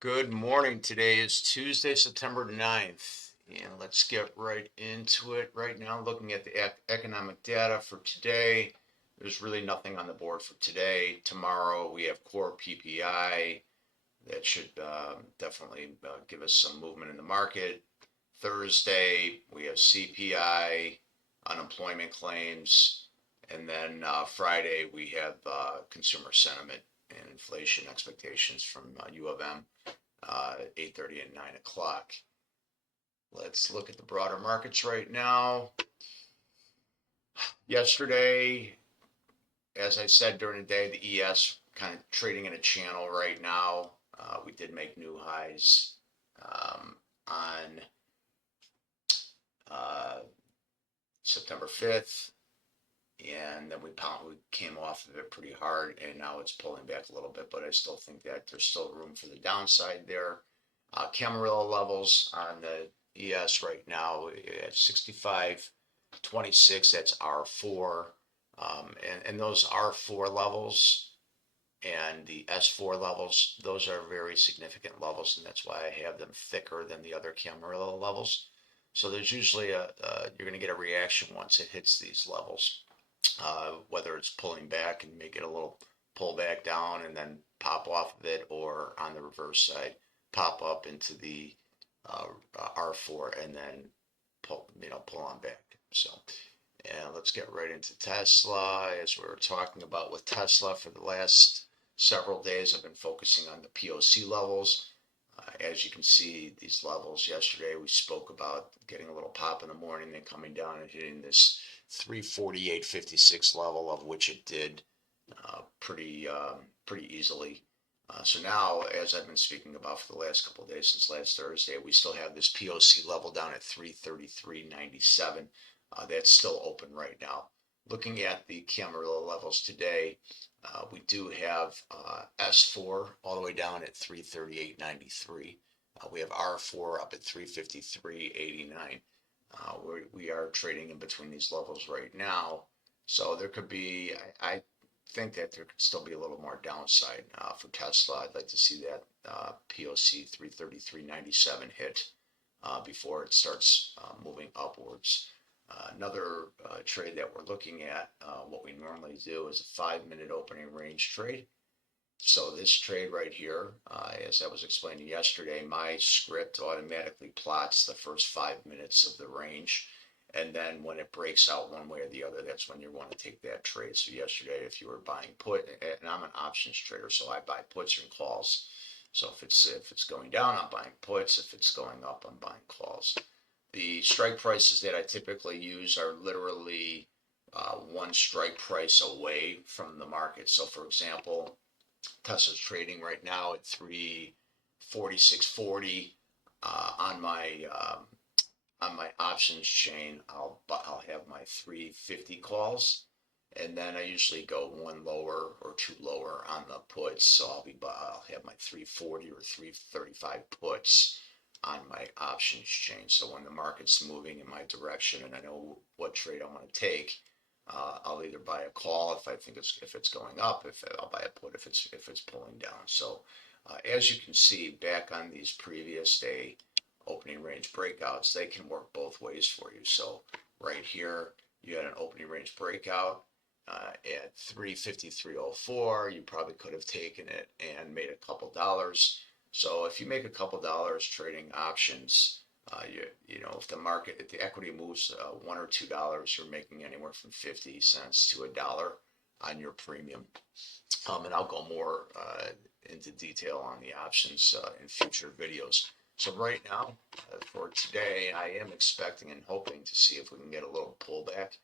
Good morning. Today is Tuesday, September 9th, and let's get right into it. Right now, looking at the economic data for today, there's really nothing on the board for today. Tomorrow, we have core PPI that should definitely give us some movement in the market. Thursday, we have CPI, unemployment claims, and then Friday, we have consumer sentiment and inflation expectations from U of M 8:30 and 9 o'clock. Let's look at the broader markets right now. Yesterday, as I said during the day, the ES kind of trading in a channel right now. We did make new highs on uh, September 5th, and then we came off of it pretty hard, and now it's pulling back a little bit, but I still think that there's still room for the downside there. Camarilla levels on the ES right now at 65.26. That's R4. And those R4 levels and the S4 levels, those are very significant levels, and that's why I have them thicker than the other Camarilla levels. So there's usually you're going to get a reaction once it hits these levels, whether it's pulling back and make it a little pull back down and then pop off of it, or on the reverse side, pop up into the uh, R4 and then pull on back. So, and let's get right into Tesla. As we were talking about with Tesla for the last several days, I've been focusing on the POC levels. As you can see, these levels yesterday, we spoke about getting a little pop in the morning, then coming down and hitting this 348.56 level, of which it did pretty easily. So now, as I've been speaking about for the last couple of days since last Thursday, we still have this POC level down at 333.97. That's still open right now. Looking at the Camarilla levels today, we do have S4 all the way down at 338.93. We have R4 up at 353.89. We are trading in between these levels right now. So there could be, I think that there could still be a little more downside for Tesla. I'd like to see that POC 333.97 hit before it starts moving upwards. Another trade that we're looking at, what we normally do is a 5-minute opening range trade. So this trade right here, as I was explaining yesterday, my script automatically plots the first 5 minutes of the range. And then when it breaks out one way or the other, that's when you want to take that trade. So yesterday, if you were buying put, and I'm an options trader, so I buy puts and calls. So if it's going down, I'm buying puts. If it's going up, I'm buying calls. The strike prices that I typically use are literally one strike price away from the market. So for example, Tesla's trading right now at 346.40 on my options chain. I'll have my 350 calls, and then I usually go one lower or two lower on the puts. So I'll have my 340 or 335 puts on my options chain. So when the market's moving in my direction and I know what trade I want to take, I'll either buy a call if I think if it's going up, if I'll buy a put if it's pulling down. So as you can see, back on these previous day opening range breakouts, they can work both ways for you. So right here, you had an opening range breakout at 353.04. You probably could have taken it and made a couple dollars. So if you make a couple dollars trading options, if the equity moves $1 or $2, you're making anywhere from 50 cents to $1 on your premium. And I'll go more into detail on the options in future videos. So right now, for today, I am expecting and hoping to see if we can get a little pullback,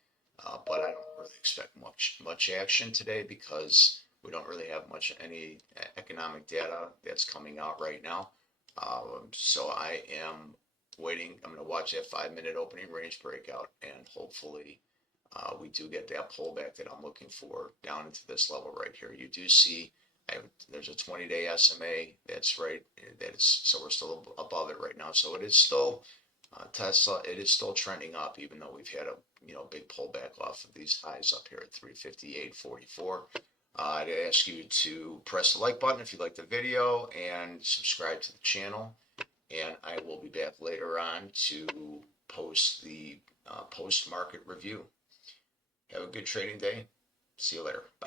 but I don't really expect much action today because we don't really have any economic data that's coming out right now. So I am waiting. I'm going to watch that 5-minute opening range breakout, and hopefully we do get that pullback that I'm looking for down into this level right here. You do see there's a 20-day SMA that's right. So we're still above it right now. So it is still Tesla. It is still trending up, even though we've had a big pullback off of these highs up here at 358.44. I'd ask you to press the like button if you like the video and subscribe to the channel. And I will be back later on to post the post-market review. Have a good trading day. See you later. Bye.